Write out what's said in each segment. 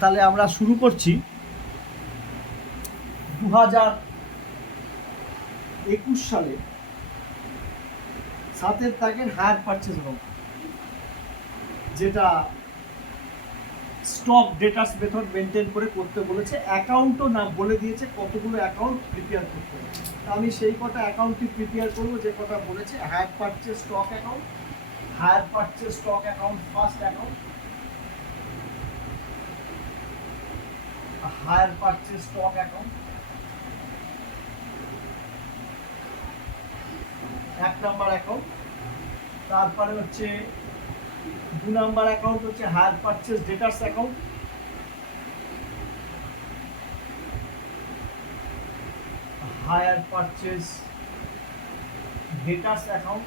তাহলে আমরা শুরু করছি 2021 সালে 7-এর দাগের হায়ার পারচেজ অঙ্ক, যেটা স্টক ডেটাস মেথড মেনটেন করে করতে বলেছে। অ্যাকাউন্টও না বলে দিয়েছে কতগুলো অ্যাকাউন্ট প্রিপেয়ার করতে হবে। আমি সেই কটা অ্যাকাউন্টই প্রিপেয়ার করবো যে কটা বলেছে। Hire purchase stock account, hire purchase stock account first account, hire purchase stock account 1 number account. তারপরে হচ্ছে 2 নাম্বার অ্যাকাউন্ট হচ্ছে hire purchase debtors account, hire purchase debtors account,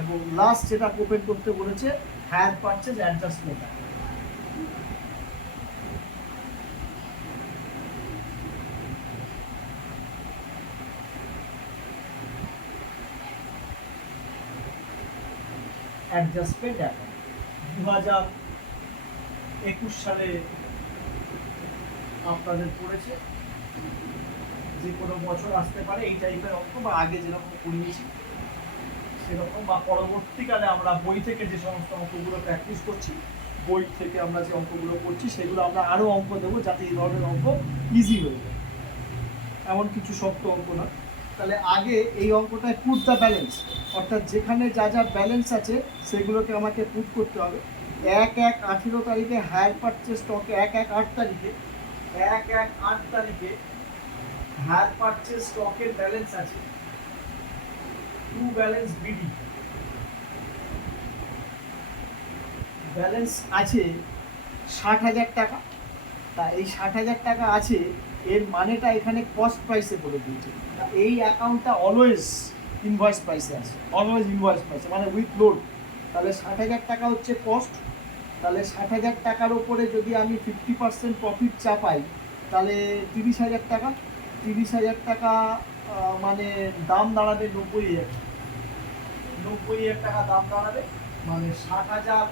এবং লাস্ট যেটা ওপেন করতে বলেছে hire purchase adjustment account. Adjustment account 2021 সালে আপনাদের পড়েছে। যে কোনো বছর আসতে পারে এই টাইপের অঙ্ক, বা আগে যেরকম পড়িয়েছি সেরকম, বা পরবর্তীকালে আমরা বই থেকে যে সমস্ত অঙ্কগুলো প্র্যাকটিস করছি, বই থেকে আমরা যে অঙ্কগুলো করছি সেগুলো আমরা আরও অঙ্ক দেবো যাতে এই ধরনের অঙ্ক ইজি হয়ে যায়, এমন কিছু শক্ত অঙ্ক না। তাহলে আগে এই অঙ্কটায় পুট দ্য ব্যালেন্স, অর্থাৎ যেখানে যা যা ব্যালেন্স আছে সেগুলোকে আমাকে পুট করতে হবে। 1/1/18 তারিখে হায়ার পারচেজ স্টকে 1/1/8 তারিখে 1/1/8 তারিখে হায়ার পারচেজ স্টকের ব্যালেন্স আছে টু ব্যালেন্স বিডি, ব্যালেন্স আছে 60,000 টাকা। তা এই 60,000 টাকা আছে, এর মানেটা এখানে কস্ট প্রাইসে বলে দিয়েছে। এই অ্যাকাউন্টটা অলওয়েজ ইনভয়েস প্রাইসে আছে, অলওয়েজ ইনভয়েস প্রাইসে মানে উইথ লোড। তাহলে 60,000 টাকা হচ্ছে কস্ট। তাহলে 60,000 টাকার ওপরে যদি আমি 50% প্রফিট চাপাই তাহলে 30,000 টাকা, 30,000 টাকা মানে দাম দাঁড়াবে 90,000, 90,000 টাকা দাম দাঁড়াবে। মানে 60,000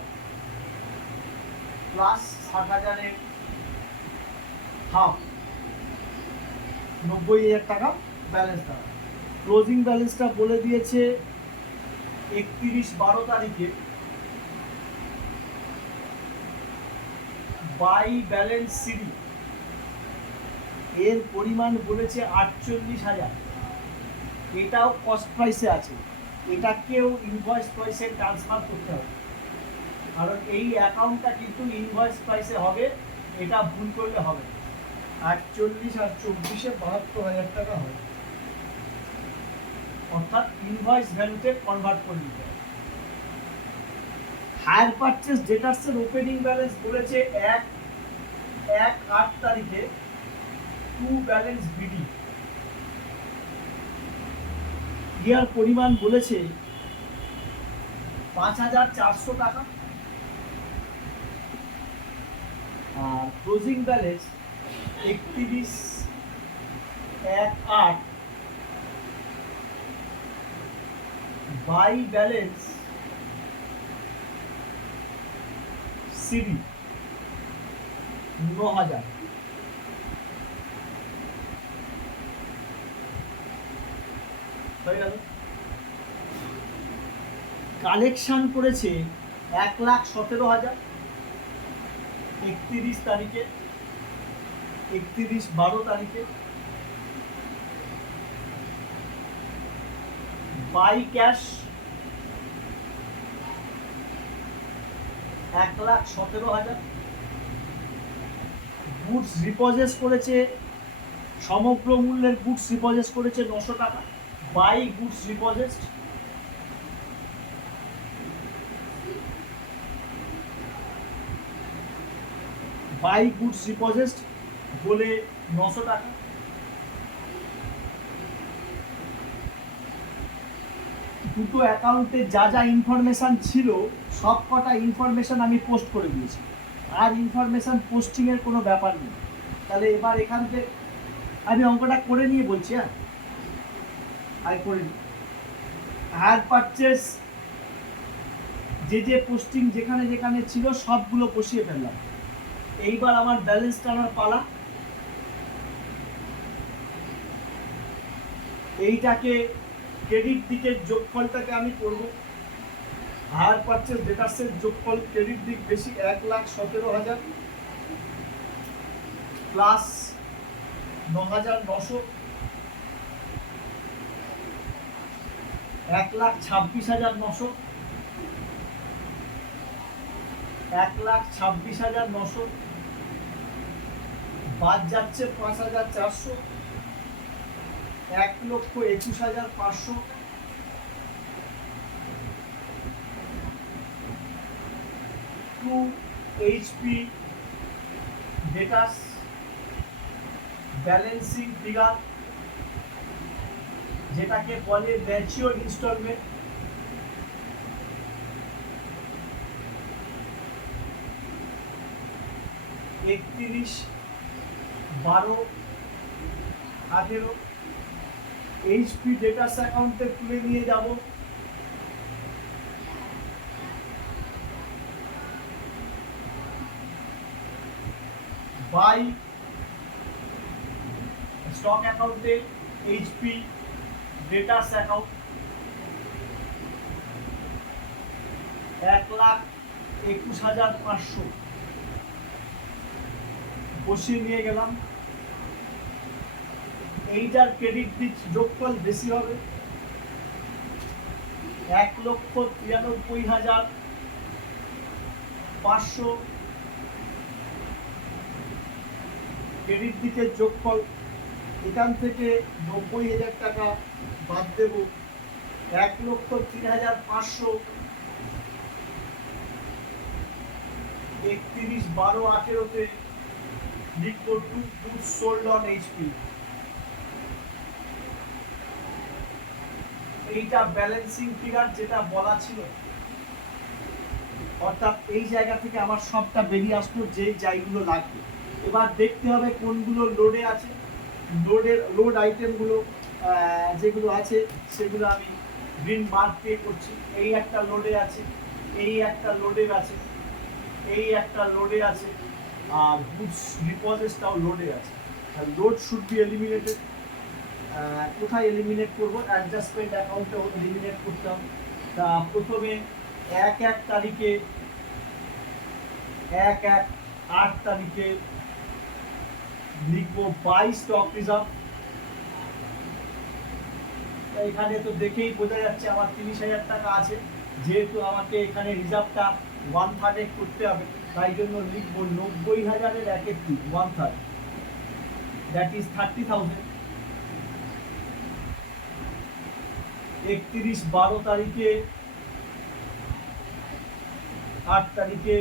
প্লাস 60,000-এর হাফ, 90,000 টাকা ব্যালেন্স দাঁড়াবে। ক্লোজিং ব্যালেন্সটা বলে দিয়েছে 31/12 তারিখে বাই ব্যালেন্স সিডি, এর পরিমাণ বলেছে 48,000। এটাও কস্ট প্রাইসে আছে, এটাকেও ইনভয়েস প্রাইসে ট্রান্সফার করতে হবে, কারণ এই অ্যাকাউন্টটা কিন্তু ইনভয়েস প্রাইসে হবে, এটা ভুল করলে হবে। 48 আর 24-এ 72,000 টাকা হয়, অর্থাৎ ইনভয়েস ভ্যালুতে কনভার্ট করে নিতে হবে। হায়ার পারচেজ ডেটার্সের ওপেনিং ব্যালেন্স বলেছে 1/1/8 তারিখে টু ব্যালেন্স বিডি, ইয়ার পরিমাণ বলেছে 5,400 টাকা। আর closing balance 31/1/8 by balance CD 9,000। Collection করেছে 1,17,000 31 তারিখে, 31/12 তারিখে। By cash 1,17,000। গুডস রিপোজেস করেছে, সমগ্র মূল্যের গুডস রিপোজেস করেছে 900 টাকা। By goods reposes, by goods reposes বলে 900 টাকা। দুটো অ্যাকাউন্টে যা যা ইনফরমেশান ছিল সব কটা ইনফরমেশান আমি পোস্ট করে দিয়েছি, আর ইনফরমেশান পোস্টিংয়ের কোনো ব্যাপার নেই। তাহলে এবার এখান থেকে আমি অঙ্কটা করে নিয়ে বলছি। হ্যাঁ, আমি করে নিই। হায়ার পারচেস যে যে পোস্টিং যেখানে যেখানে ছিল সবগুলো বসিয়ে ফেললাম। এইবার আমার ব্যালেন্স টানার পালা। এইটাকে ক্রেডিট দিকের যোগফলটাকে আমি করব। হায়ার পারচেজ ডেটার্সের যোগফল ক্রেডিট দিক বেশি 1,17,000 প্লাস 9,900 1,26,900 1,26,900 বাদ যাচ্ছে 5,400 1,21,500 টু এইচপি ডেটাস ব্যালেন্সিং ফিগার যেটাকে বলে ম্যাচিওর ইনস্টলমেন্ট, একত্রিশ 12/18 এইচপি ডেটাস অ্যাকাউন্টে তুলে নিয়ে যাব বাই স্টক অ্যাকাউন্টে এইচপি ডেটাস অ্যাকাউন্ট 1,21,500 বসিয়ে নিয়ে গেলাম। এইটার ক্রেডিট দিক যোগফল বেশি হবে 1,93,500 ক্রেডিট দিকের যোগফল। এখান থেকে 90,000 টাকা বাদ দেব, 1,03,500 31/12/18 লিখব to goods sold on HP. এইটা ব্যালেন্সিং ফিগার যেটা বলা ছিল, অর্থাৎ এই জায়গা থেকে আমার সবটা বেরিয়ে আসলো যে যাইগুলো লাগবে। এবার দেখতে হবে কোনগুলো লোডে আছে। লোড আইটেমগুলো যেগুলো আছে সেগুলো আমি গ্রিন মার্ক দিয়ে করছি। এই একটা লোডে আছে, এই একটা লোডে আছে, এই একটা লোডে আছে, আর গুডস ডিপোজিটটাও লোডে আছে। Load should be eliminated. কোথায় এলিমিনেট করবো? অ্যাডজাস্টমেন্ট অ্যাকাউন্টে এলিমিনেট করতে হবে। তা প্রথমে 1/1 তারিখে 1/1/8 তারিখে লিখবো বাই স্টক রিজার্ভ। এখানে তো দেখেই বোঝা যাচ্ছে আমার 30,000 টাকা আছে, যেহেতু আমাকে এখানে রিজার্ভটা 1/3 করতে হবে, তাই জন্য লিখবো 90,000-এর 1/3 1/3, দ্যাট ইজ 30,000। 31/12 তারিখে 8 তারিখে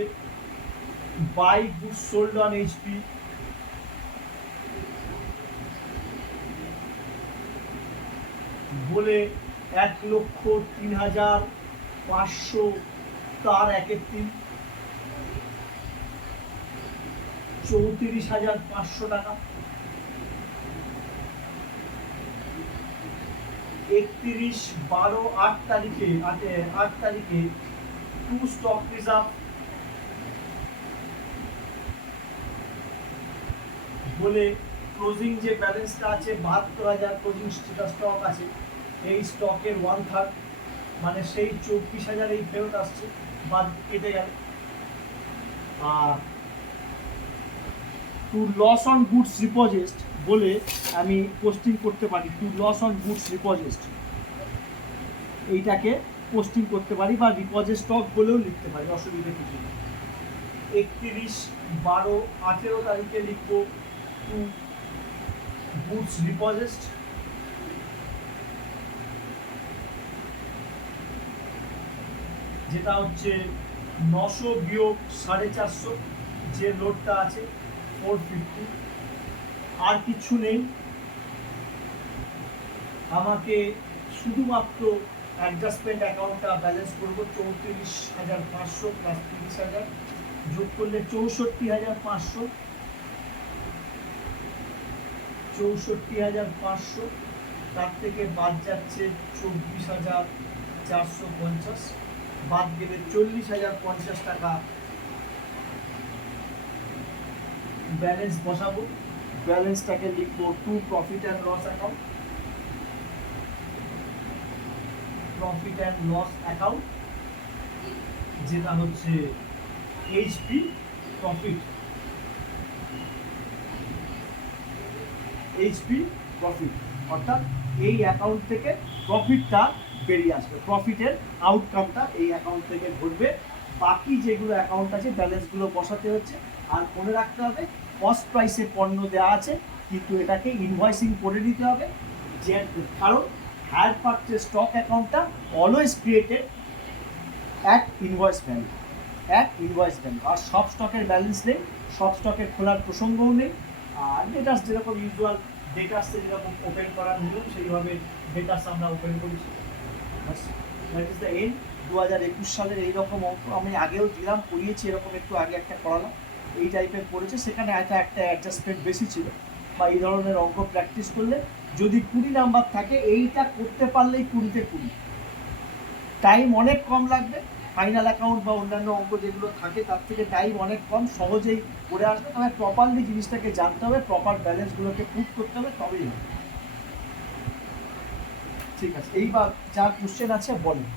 by goods sold on HP বলে 1,03,500 তার 1/3 34,500 টাকা। 31/12/8 তারিখে 8 তারিখে টু স্টক রিজার্ভ বলে ক্লোজিং যে ব্যালেন্সটা আছে 72,000 ক্লোজিং স্টক আছে, এই স্টকের 1/3 মানে সেই 24,000 এই ফেরত আসছে, বাদ কেটে গেল। আর টু লস অন গুডস রিপোজিট বলে আমি পোস্টিং করতে পারি, টু লস অন গুডস রিপোজিট এইটাকে পোস্টিং করতে পারি, বা রিপোজিট স্টক বলেও লিখতে পারি, অসুবিধা কিছু নেই। 31/12/18 তারিখে লিখবো টু গুডস ডিপোজিট, যেটা হচ্ছে 900 বিয়োগ 450 যে লোডটা আছে 450। আর কিছু নেই, আমাকে শুধুমাত্র অ্যাডজাস্টমেন্ট অ্যাকাউন্টটা ব্যালেন্স করবো 34,500 প্লাস 30,000 যোগ করলে 64,500, 64,500 তার থেকে বাদ যাচ্ছে 24,450 বাদ গেলে 40,050 টাকা ব্যালেন্স বসাবো। ব্যালেন্সটাকে লিখবো to profit and loss account, profit and loss account, যেটা হচ্ছে এইচপি প্রফিট, এইচপি প্রফিট, অর্থাৎ এই অ্যাকাউন্ট থেকে প্রফিটটা বেরিয়ে আসবে, প্রফিটের আউটকামটা এই অ্যাকাউন্ট থেকে ঘটবে। বাকি যেগুলো অ্যাকাউন্ট আছে ব্যালেন্সগুলো বসাতে হচ্ছে। আর মনে রাখতে হবে কস্ট প্রাইসে পণ্য দেওয়া আছে, কিন্তু এটাকে ইনভয়েসিং করে দিতে হবে, যে কারণ হায়ার পারচেজ স্টক অ্যাকাউন্টটা always created at invoice value, at invoice value. আর সব স্টকের ব্যালেন্স নেই, সব স্টকের খোলার প্রসঙ্গও নেই। আর ডেটাস যেরকম ইউজুয়াল ডেটাসে যেরকম ওপেন করার নিয়ম সেইভাবে ডেটাস আমরা ওপেন করেছি। That is the end. 2021 সালের এইরকম অঙ্ক আমি আগেও দিলাম, করিয়েছি, এরকম একটু আগে একটা করালাম, এই টাইপের পড়েছে, সেখানে একটা অ্যাডজাস্টমেন্ট বেশি ছিল। বা এই ধরনের অঙ্ক প্র্যাকটিস করলে যদি 20 নাম্বার থাকে, এইটা করতে পারলেই 20-তে 20। টাইম অনেক কম লাগবে, ফাইনাল অ্যাকাউন্ট বা অন্যান্য অঙ্ক যেগুলো থাকে তার থেকে টাইম অনেক কম, সহজেই করে আসবে। তবে প্রপারলি জিনিসটাকে জানতে হবে, প্রপার ব্যালেন্সগুলোকে পুট করতে হবে, তবেই হবে। ঠিক আছে, এইবার যার কোশ্চেন আছে বলেন।